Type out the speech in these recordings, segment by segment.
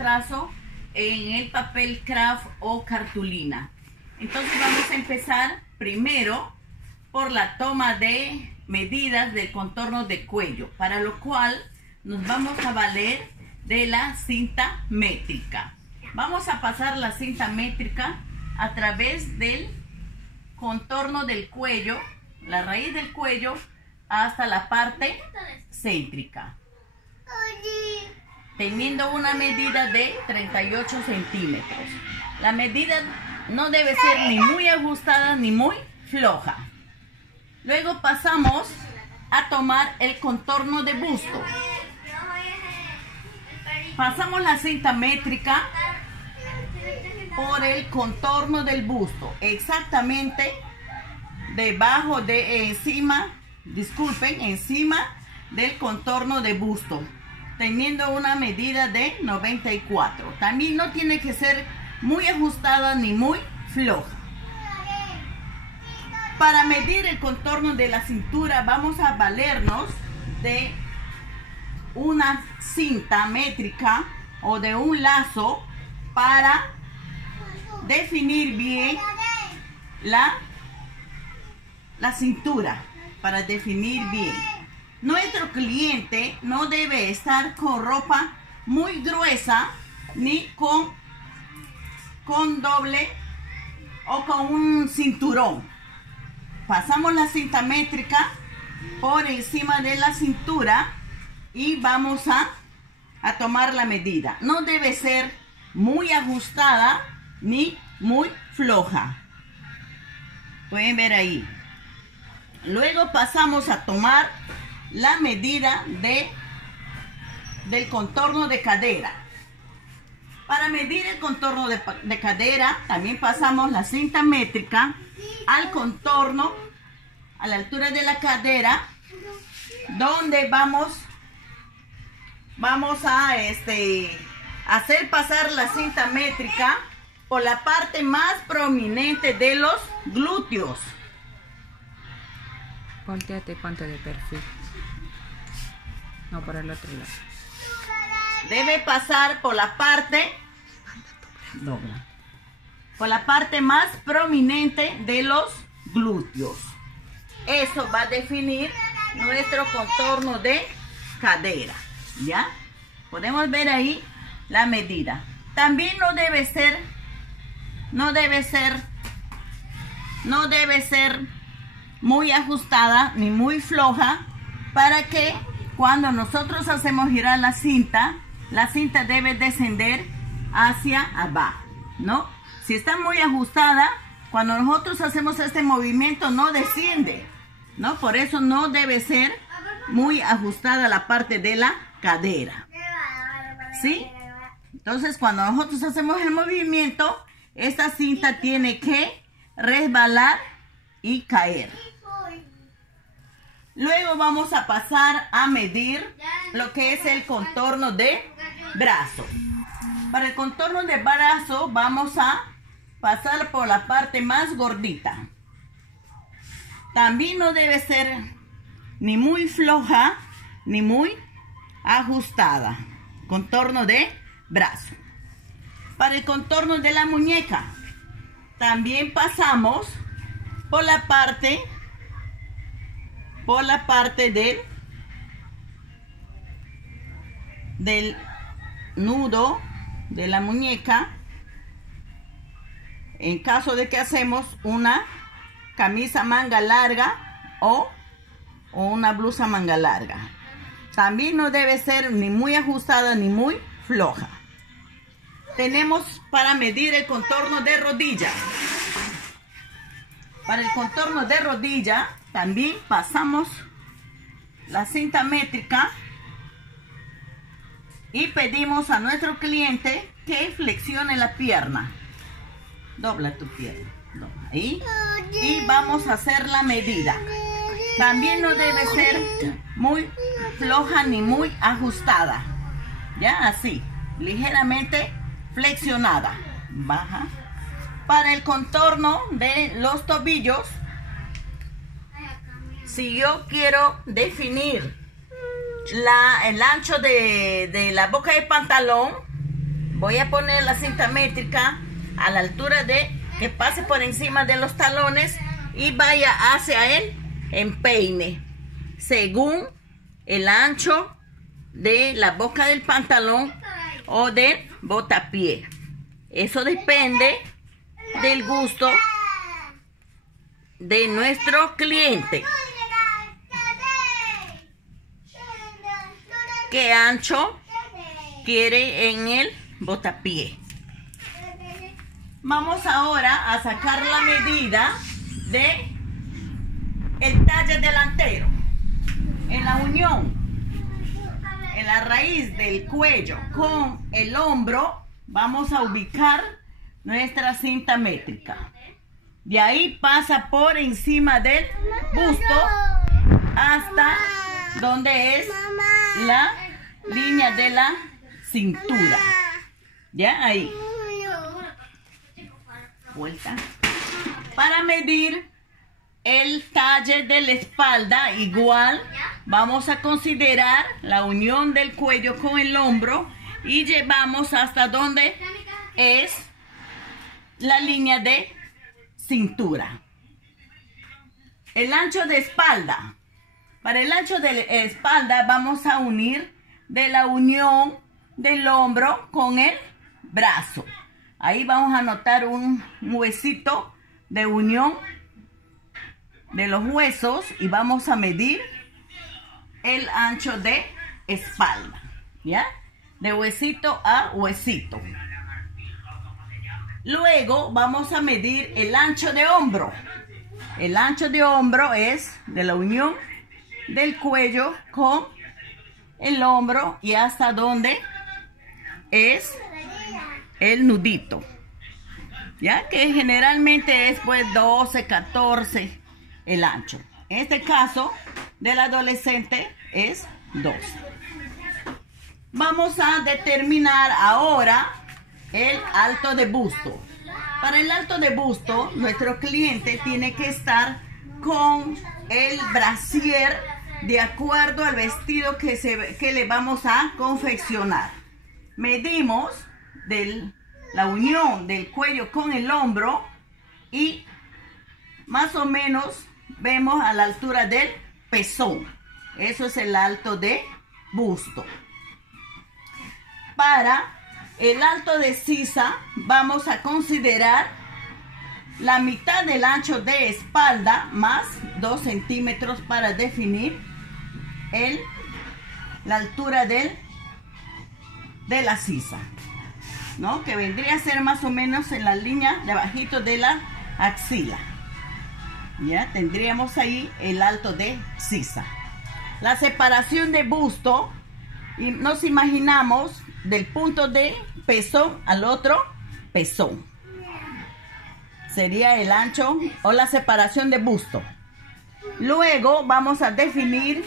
trazo en el papel craft o cartulina. Entonces vamos a empezar primero por la toma de medidas del contorno de cuello, para lo cual nos vamos a valer de la cinta métrica. Vamos a pasar la cinta métrica a través del contorno del cuello, la raíz del cuello, hasta la parte céntrica, teniendo una medida de 38 centímetros. La medida no debe ser ni muy ajustada ni muy floja. Luego pasamos a tomar el contorno de busto. Pasamos la cinta métrica por el contorno del busto, exactamente debajo de encima del contorno de busto, teniendo una medida de 94. También no tiene que ser muy ajustada ni muy floja. Para medir el contorno de la cintura vamos a valernos de una cinta métrica o de un lazo para definir bien la cintura, para definir bien. Nuestro cliente no debe estar con ropa muy gruesa ni con doble o con un cinturón. Pasamos la cinta métrica por encima de la cintura y vamos a tomar la medida. No debe ser muy ajustada ni muy floja. Pueden ver ahí. Luego pasamos a tomar la medida del contorno de cadera. Para medir el contorno de cadera también pasamos la cinta métrica al contorno, a la altura de la cadera, donde vamos a hacer pasar la cinta métrica por la parte más prominente de los glúteos. Ponte de perfil. No, por el otro lado. Debe pasar por la parte más prominente de los glúteos. Eso va a definir nuestro contorno de cadera. ¿Ya? Podemos ver ahí la medida. También no debe ser muy ajustada ni muy floja, para que cuando nosotros hacemos girar la cinta debe descender hacia abajo, ¿no? Si está muy ajustada, cuando nosotros hacemos este movimiento no desciende, ¿no? Por eso no debe ser muy ajustada la parte de la cadera, ¿sí? Entonces, cuando nosotros hacemos el movimiento, esta cinta tiene que resbalar y caer. Luego vamos a pasar a medir lo que es el contorno de brazo. Para el contorno de brazo vamos a pasar por la parte más gordita. También no debe ser ni muy floja ni muy ajustada. Contorno de brazo. Para el contorno de la muñeca también pasamos por la parte del nudo de la muñeca, en caso de que hacemos una camisa manga larga o una blusa manga larga. También no debe ser ni muy ajustada ni muy floja. Tenemos para medir el contorno de rodilla. Para el contorno de rodilla también pasamos la cinta métrica y pedimos a nuestro cliente que flexione la pierna. Dobla tu pierna, dobla ahí, y vamos a hacer la medida. También no debe ser muy floja ni muy ajustada, ya así, ligeramente flexionada, baja. Para el contorno de los tobillos, si yo quiero definir el ancho de la boca del pantalón, voy a poner la cinta métrica a la altura de que pase por encima de los talones y vaya hacia el empeine, según el ancho de la boca del pantalón o del botapié. Eso depende del gusto de nuestro cliente. ¿Qué ancho quiere en el botapié? Vamos ahora a sacar la medida de el talle delantero. En la unión, en la raíz del cuello con el hombro, vamos a ubicar nuestra cinta métrica. De ahí pasa por encima del busto hasta donde es la línea de la cintura. Ya ahí. Vuelta. Para medir el talle de la espalda, igual vamos a considerar la unión del cuello con el hombro y llevamos hasta donde es la línea de cintura. El ancho de espalda. Para el ancho de espalda vamos a unir de la unión del hombro con el brazo. Ahí vamos a anotar un huesito de unión de los huesos y vamos a medir el ancho de espalda, ¿ya? De huesito a huesito. Luego vamos a medir el ancho de hombro. El ancho de hombro es de la unión del cuello con el hombro y hasta donde es el nudito, ya que generalmente es pues 12, 14 el ancho. En este caso del adolescente es 12. Vamos a determinar ahora el alto de busto. Para el alto de busto, nuestro cliente tiene que estar con el brasier de acuerdo al vestido que le vamos a confeccionar. Medimos la unión del cuello con el hombro y más o menos vemos a la altura del pezón. Eso es el alto de busto. Para el alto de sisa vamos a considerar la mitad del ancho de espalda más 2 centímetros para definir la altura de la sisa, ¿no? Que vendría a ser más o menos en la línea de abajito de la axila. Ya tendríamos ahí el alto de sisa. La separación de busto, y nos imaginamos del punto de pezón al otro pezón. Sería el ancho o la separación de busto. Luego vamos a definir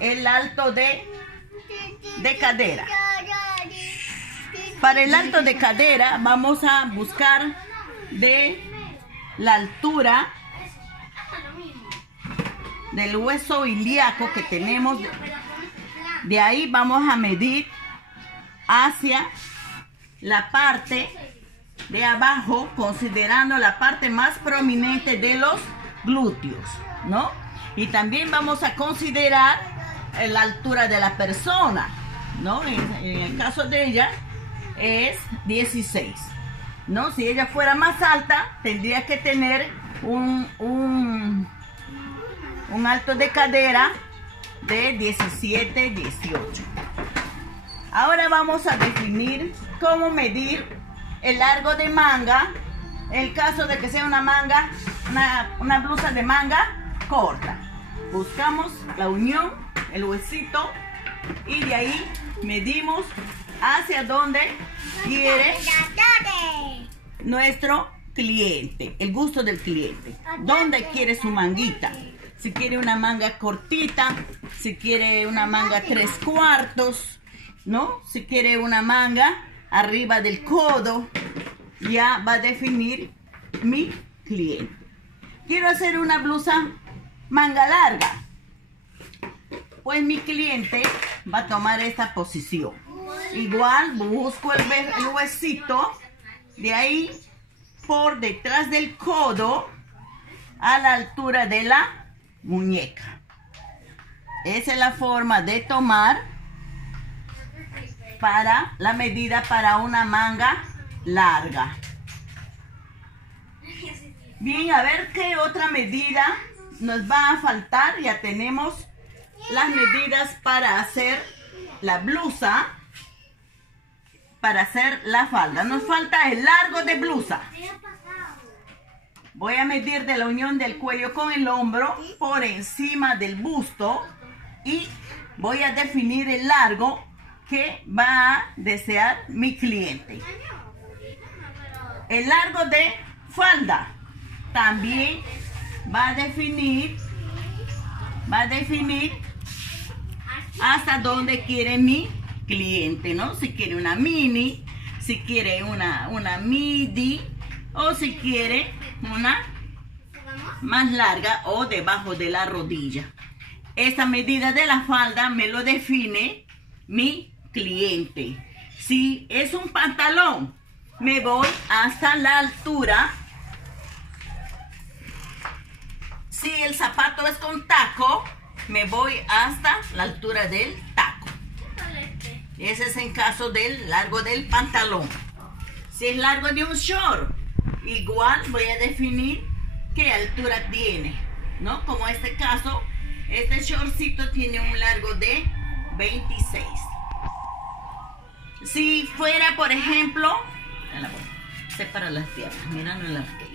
el alto de cadera. Para el alto de cadera vamos a buscar de la altura del hueso ilíaco que tenemos. De ahí vamos a medir hacia la parte de abajo, considerando la parte más prominente de los glúteos, ¿no? Y también vamos a considerar la altura de la persona, ¿no? En el caso de ella es 16, ¿no? Si ella fuera más alta, tendría que tener un alto de cadera de 17, 18. Ahora vamos a definir cómo medir el largo de manga. En el caso de que sea una blusa de manga corta, buscamos la unión, el huesito, y de ahí medimos hacia donde quiere nuestro cliente, el gusto del cliente, dónde quiere su manguita. Si quiere una manga cortita, si quiere una manga 3/4, ¿no? Si quiere una manga arriba del codo, ya va a definir mi cliente. Quiero hacer una blusa manga larga, pues mi cliente va a tomar esta posición. Igual busco el huesito de ahí por detrás del codo a la altura de la muñeca. Esa es la forma de tomar para la medida para una manga larga. Bien, a ver qué otra medida nos va a faltar. Ya tenemos las medidas para hacer la blusa, para hacer la falda. Nos falta el largo de blusa. Voy a medir de la unión del cuello con el hombro por encima del busto y voy a definir el largo que va a desear mi cliente. El largo de falda también va a definir hasta dónde quiere mi cliente, ¿no? Si quiere una mini, si quiere una midi o si quiere una más larga o debajo de la rodilla. Esta medida de la falda me lo define mi cliente. Si es un pantalón, me voy hasta la altura. Si el zapato es con taco, me voy hasta la altura del taco. Ese es en caso del largo del pantalón. Si es largo de un short, igual voy a definir qué altura tiene, ¿no? Como este caso, este shortcito tiene un largo de 26. Si fuera, por ejemplo, separa las piernas, mira, no las que.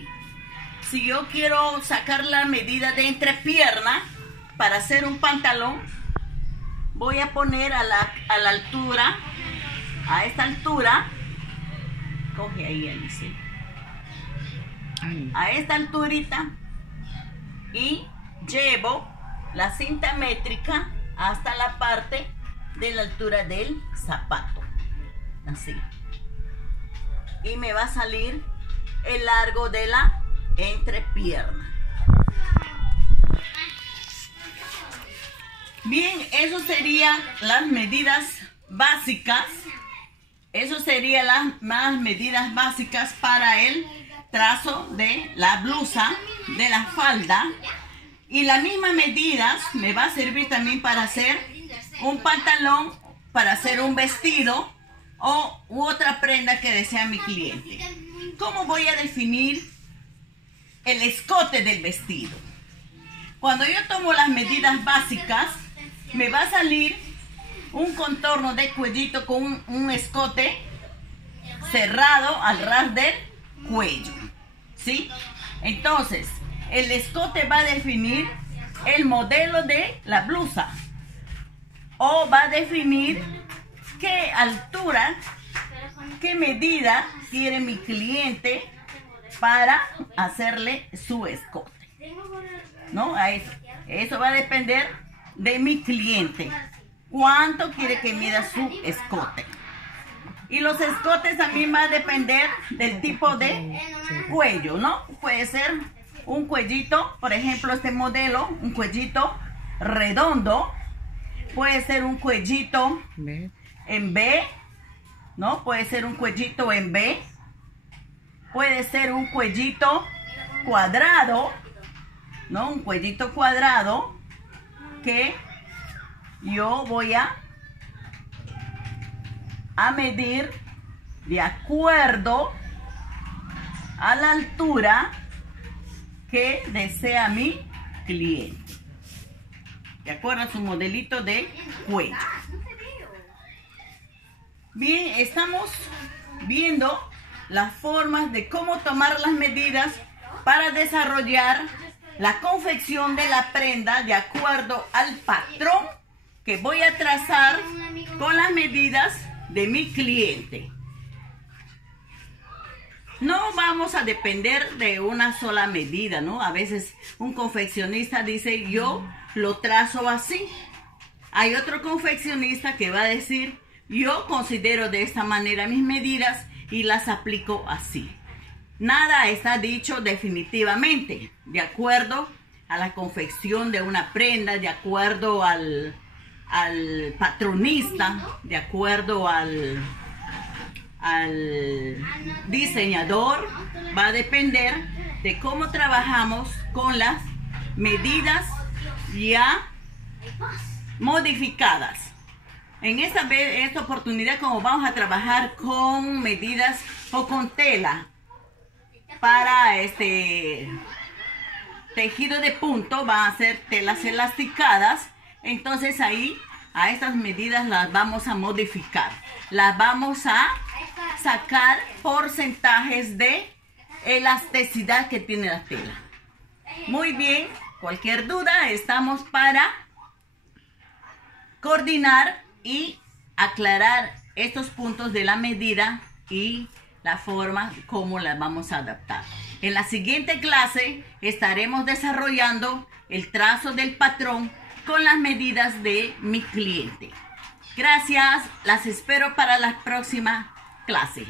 Si yo quiero sacar la medida de entrepierna para hacer un pantalón, voy a poner a la altura, a esta altura, coge ahí, Alicia, a esta alturita y llevo la cinta métrica hasta la parte de la altura del zapato, así. Y me va a salir el largo de la entrepierna. Bien, eso serían las medidas básicas. Eso serían las medidas básicas para el trazo de la blusa, de la falda. Y las mismas medidas me va a servir también para hacer un pantalón, para hacer un vestido u otra prenda que desea mi cliente. ¿Cómo voy a definir el escote del vestido? Cuando yo tomo las medidas básicas, me va a salir un contorno de cuellito con un escote cerrado al ras del cuello, ¿sí? Entonces, el escote va a definir el modelo de la blusa o va a definir qué altura, qué medida quiere mi cliente para hacerle su escote, ¿no? Eso va a depender de mi cliente. ¿Cuánto quiere que mida su escote? Y los escotes también va a depender del tipo de cuello, ¿no? Puede ser un cuellito, por ejemplo, este modelo, un cuellito redondo. Puede ser un cuellito en B, ¿no? Puede ser un cuellito en B. Puede ser un cuellito cuadrado, ¿no? Un cuellito cuadrado que yo voy a medir de acuerdo a la altura que desea mi cliente, de acuerdo a su modelito de cuello. Bien, estamos viendo las formas de cómo tomar las medidas para desarrollar la confección de la prenda de acuerdo al patrón que voy a trazar con las medidas de mi cliente. No vamos a depender de una sola medida, ¿no? A veces un confeccionista dice, yo lo trazo así. Hay otro confeccionista que va a decir, yo considero de esta manera mis medidas y las aplico así. Nada está dicho definitivamente, de acuerdo a la confección de una prenda, de acuerdo al al patronista, de acuerdo al diseñador, va a depender de cómo trabajamos con las medidas ya modificadas. En esta oportunidad, como vamos a trabajar con medidas o con tela para este tejido de punto, va a ser telas elasticadas. Entonces ahí a estas medidas las vamos a modificar, las vamos a sacar porcentajes de elasticidad que tiene la tela. Muy bien, cualquier duda estamos para coordinar y aclarar estos puntos de la medida y la forma como las vamos a adaptar. En la siguiente clase estaremos desarrollando el trazo del patrón con las medidas de mi cliente. Gracias, las espero para la próxima clase.